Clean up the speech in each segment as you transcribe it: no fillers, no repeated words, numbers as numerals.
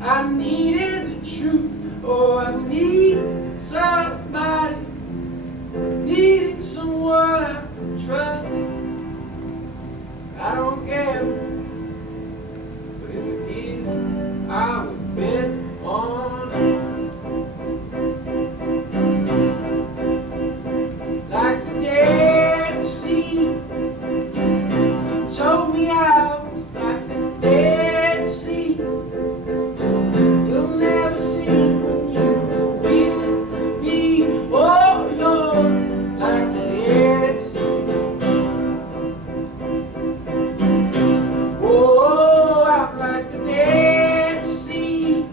I needed the truth. Oh, I need somebody, needed someone I could trust. I don't gamble, but if I did, I would bet on it. Like the Dead Sea, you told me I was like the Dead Sea. You'll never see when you're with me. Oh Lord, like the Dead Sea. Oh, I'm like the Dead Sea.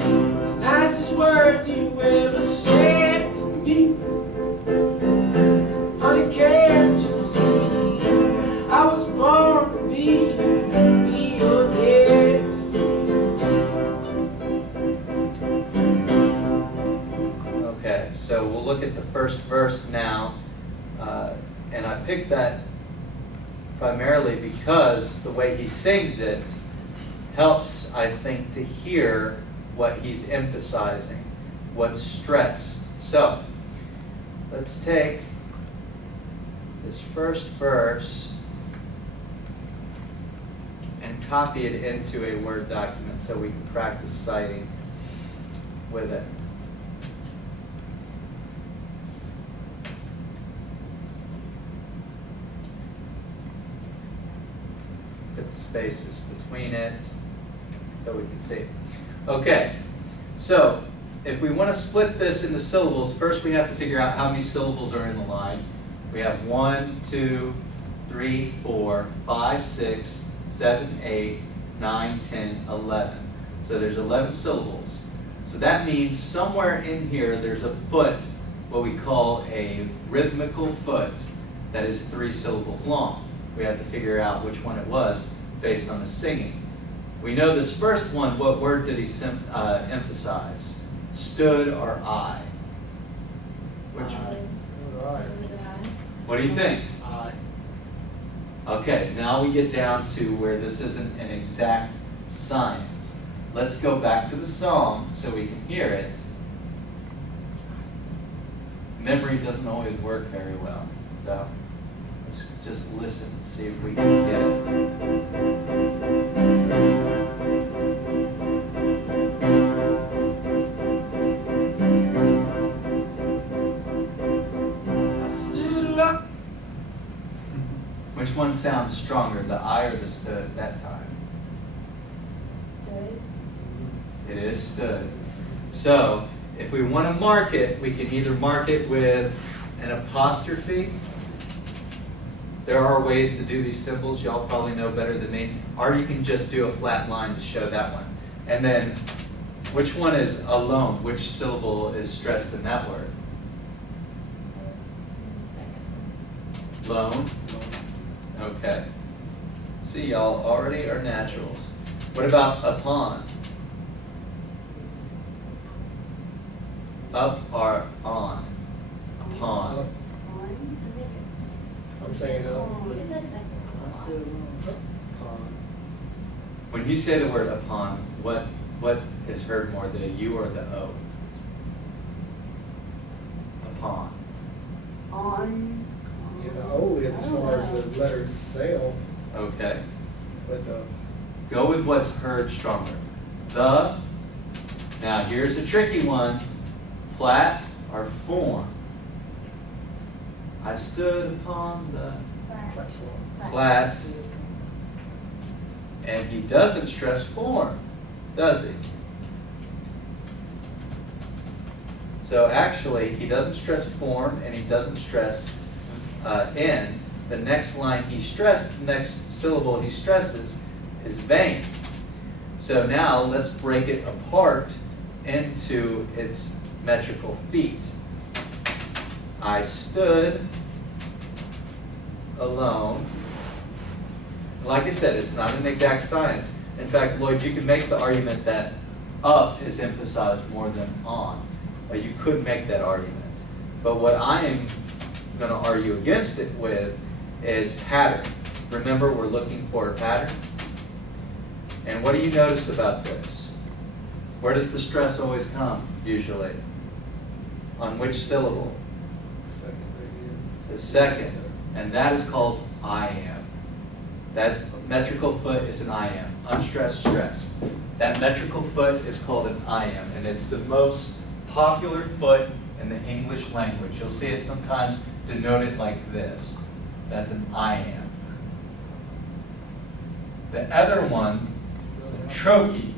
The nicest words you ever said to me. Honey, can't you see? I was born to be your Dead Sea. Okay, so we'll look at the first verse now, and I picked that primarily because the way he sings it helps, I think, to hear what he's emphasizing, what's stressed. So, let's take this first verse and copy it into a Word document so we can practice citing with it. Put the spaces between it so we can see. Okay, so if we want to split this into syllables, first we have to figure out how many syllables are in the line. We have 1, 2, 3, 4, 5, 6, 7, 8, 9, 10, 11. So there's 11 syllables. So that means somewhere in here there's a foot, what we call a rhythmical foot, that is 3 syllables long. We have to figure out which one it was based on the singing. We know this first one, what word did he emphasize? Stood or I? Which one? What do you think? I. Okay, now we get down to where this isn't an exact science. Let's go back to the song so we can hear it. Memory doesn't always work very well, so let's just listen and see if we can get it. Which one sounds stronger, the I or the stood that time? Stood. It is stood. So, if we want to mark it, we can either mark it with an apostrophe. There are ways to do these symbols, y'all probably know better than me. Or you can just do a flat line to show that one. And then, which one is alone? Which syllable is stressed in that word? Lone. Okay. See, y'all already are naturals. What about upon? Up or on? Upon. On. I'm saying up. When you say the word upon, what is heard more, the U or the O? Upon. On. Yeah, the O is as far as the letter sail, Okay. but the Go with what's heard stronger. The. Now here's a tricky one. Plat or form? I stood upon the plat. And he doesn't stress form, does he? So actually, he doesn't stress form and he doesn't stress in. The next line he stressed, next syllable he stresses is vain. So now let's break it apart into its metrical feet. I stood alone. Like I said, it's not an exact science. In fact, Lloyd, you can make the argument that up is emphasized more than on. You could make that argument. But what I am going to argue against it with is pattern. Remember, we're looking for a pattern. And what do you notice about this? Where does the stress always come, usually? On which syllable? The second. And that is called I am. That metrical foot is an I am. Unstressed, stressed. That metrical foot is called an I am. And it's the most popular foot in the English language. You'll see it sometimes denoted like this. That's an I am. The other one is a trochee.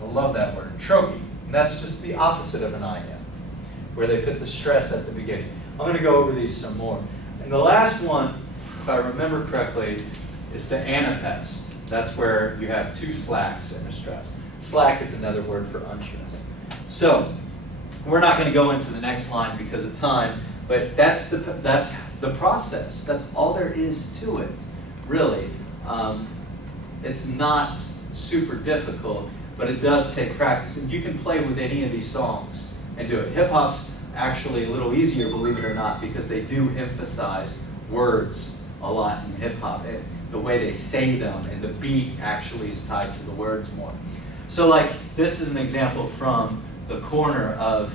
I love that word, trochee. And that's just the opposite of an I am, where they put the stress at the beginning. I'm going to go over these some more. And the last one, if I remember correctly, is the anapest. That's where you have two slacks and a stress. Slack is another word for unstressed. So, we're not going to go into the next line because of time, but that's the process. That's all there is to it, really. It's not super difficult, but it does take practice. And you can play with any of these songs and do it. Hip-hop's actually a little easier, believe it or not, because they do emphasize words a lot in hip-hop. The way they say them, and the beat actually is tied to the words more. So like, this is an example from the corner of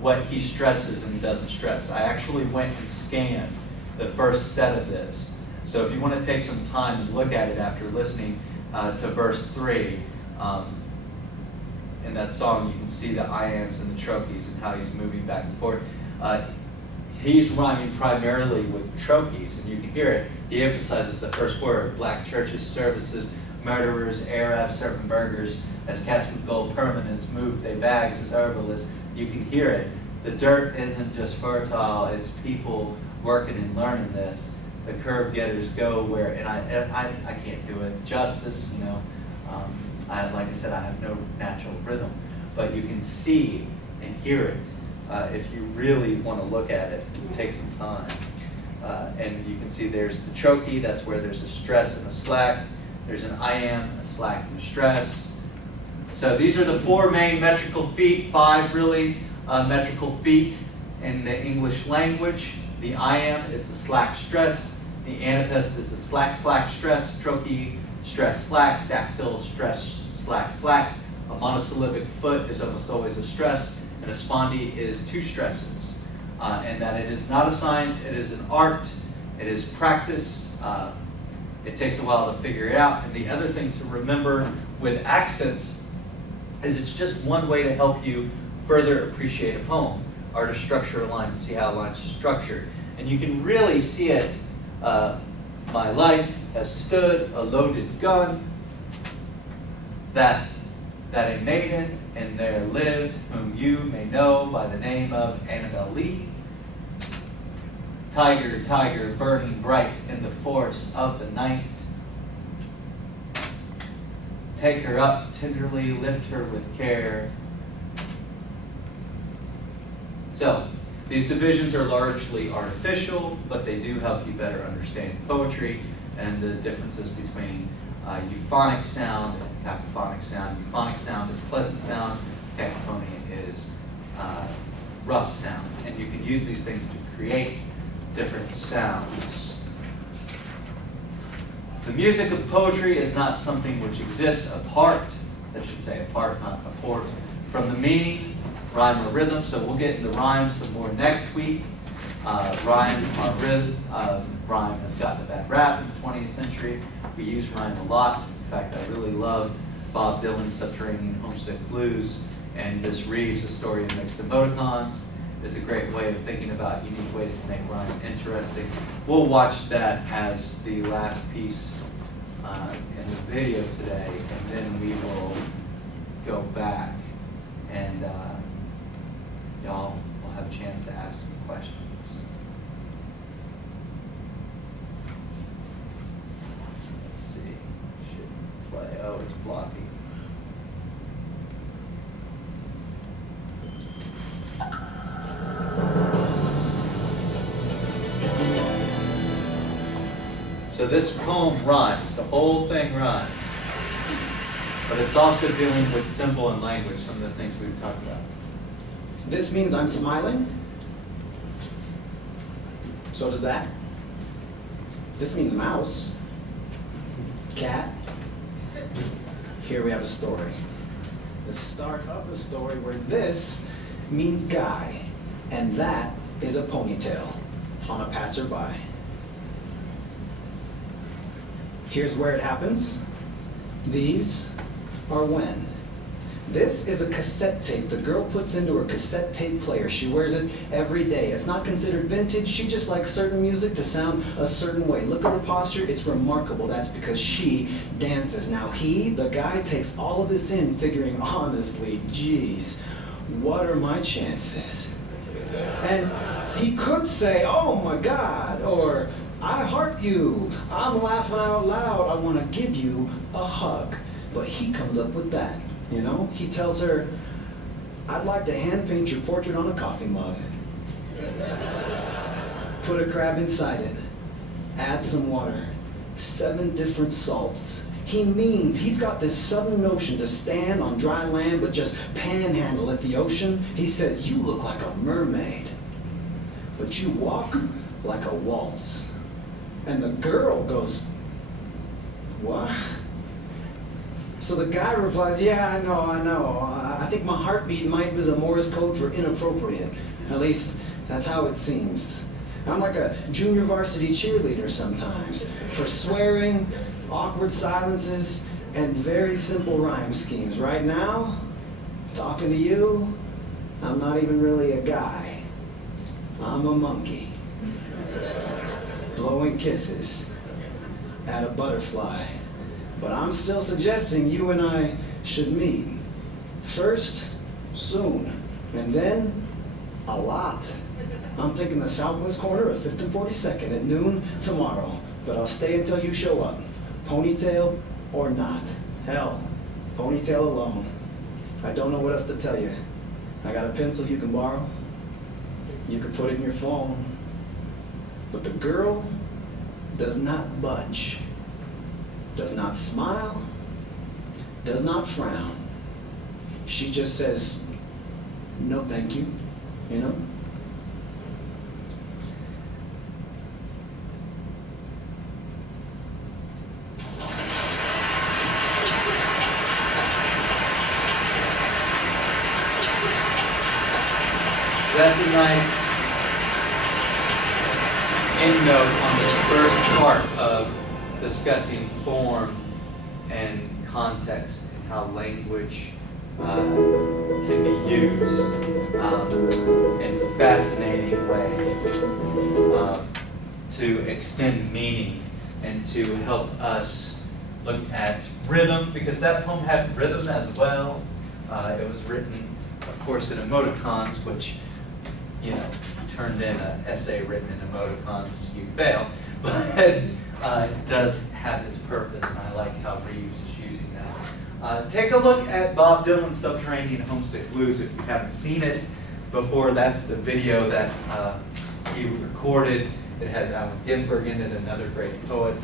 what he stresses and doesn't stress. I actually went and scanned the first set of this. So if you want to take some time and look at it after listening to verse 3, in that song you can see the I ams and the trochees and how he's moving back and forth. He's rhyming primarily with trochees, and you can hear it. He emphasizes the first word: black churches, services, murderers, Arabs serving burgers, as cats with gold permanents move they bags as herbalists. You can hear it. The dirt isn't just fertile, it's people working and learning this. The curb getters go where, and I can't do it justice, you know. Like I said, I have no natural rhythm, but you can see and hear it. If you really want to look at it, take some time. And you can see there's the trochee, that's where there's a stress and a slack. There's an I am, a slack, and a stress. So these are the 4 main metrical feet, 5 really metrical feet in the English language. The I am, it's a slack stress. The anapest is a slack, slack, stress. Trochee, stress, slack. Dactyl, stress, slack, slack. A monosyllabic foot is almost always a stress. And a spondy is 2 stresses. And that it is not a science, it is an art, it is practice. It takes a while to figure it out. And the other thing to remember with accents is it's just one way to help you further appreciate a poem, or to structure a line, to see how a line's structured. And you can really see it. My life has stood a loaded gun, that a maiden in there lived, whom you may know by the name of Annabel Lee. Tiger, tiger, burning bright in the forest of the night. Take her up tenderly, lift her with care. So, these divisions are largely artificial, but they do help you better understand poetry and the differences between euphonic sound and cacophonic sound. Euphonic sound is pleasant sound, cacophony is rough sound. And you can use these things to create different sounds. The music of poetry is not something which exists apart, I should say apart, not apart, from the meaning, rhyme or rhythm. So we'll get into rhyme some more next week. Rhyme has gotten a bad rap in the 20th century. We use rhyme a lot. In fact, I really love Bob Dylan's Subterranean Homesick Blues, and this Reeves, A Story of Mixed Emoticons, is a great way of thinking about unique ways to make rhyme interesting. We'll watch that as the last piece in the video today, and then we will go back and y'all will have a chance to ask some questions. Let's see, should play, oh, it's blocking. So this poem rhymes, the whole thing rhymes, but it's also dealing with symbol and language, some of the things we've talked about. This means I'm smiling. So does that. This means mouse, cat. Here we have a story. the start of a story where this means guy, and that is a ponytail on a passerby. Here's where it happens. These are when. This is a cassette tape the girl puts into her cassette tape player. She wears it every day. It's not considered vintage. She just likes certain music to sound a certain way. Look at her posture. It's remarkable. That's because she dances. Now he, the guy, takes all of this in, figuring, honestly, geez, what are my chances? And he could say, oh my God, or I heart you, I'm laughing out loud, I want to give you a hug. But he comes up with that. You know, he tells her, I'd like to hand paint your portrait on a coffee mug. Put a crab inside it. Add some water. 7 different salts. He means he's got this sudden notion to stand on dry land but just panhandle at the ocean. He says, you look like a mermaid, but you walk like a waltz. And the girl goes, what? So the guy replies, yeah, I know. I think my heartbeat might be the Morse code for inappropriate. At least, that's how it seems. I'm like a junior varsity cheerleader sometimes, for swearing, awkward silences, and very simple rhyme schemes. Right now, talking to you, I'm not even really a guy. I'm a monkey. Blowing kisses at a butterfly. But I'm still suggesting you and I should meet. First, soon, and then a lot. I'm thinking the southwest corner of 5th and 42nd at noon tomorrow, but I'll stay until you show up, ponytail or not. Hell, ponytail alone. I don't know what else to tell you. I got a pencil you can borrow. You can put it in your phone. But the girl does not budge. Does not smile, does not frown. She just says, no thank you, you know? That's a nice end note on this first part of discussing form and context and how language can be used in fascinating ways to extend meaning and to help us look at rhythm, because that poem had rhythm as well. It was written, of course, in emoticons, which, you know, turned in an essay written in emoticons, you fail. But it does have its purpose, and I like how Reeves is using that. Take a look at Bob Dylan's Subterranean Homesick Blues if you haven't seen it before. That's the video that he recorded. It has Allen Ginsberg in it, another great poet.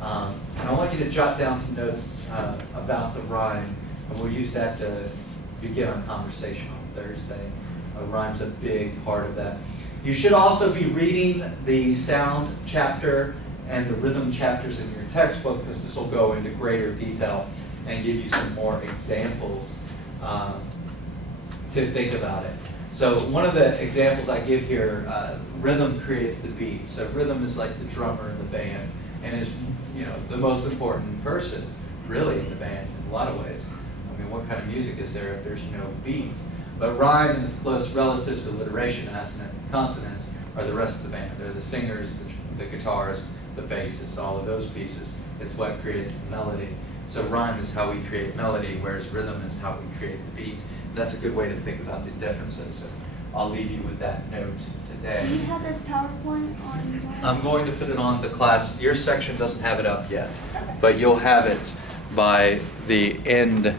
And I want you to jot down some notes about the rhyme, and we'll use that to begin our conversation on Thursday. Rhyme's a big part of that. You should also be reading the sound chapter and the rhythm chapters in your textbook, because this will go into greater detail and give you some more examples to think about it. So one of the examples I give here, rhythm creates the beat. So rhythm is like the drummer in the band, and is, you know, the most important person really in the band in a lot of ways. I mean, what kind of music is there if there's no beat? But rhyme and its close relatives, alliteration, assonance, and consonance, are the rest of the band. They're the singers, the guitarists, the bassist, all of those pieces. It's what creates the melody. So rhyme is how we create melody, whereas rhythm is how we create the beat. And that's a good way to think about the differences. So I'll leave you with that note today. Do you have this PowerPoint on? I'm going to put it on the class. Your section doesn't have it up yet, but you'll have it by the end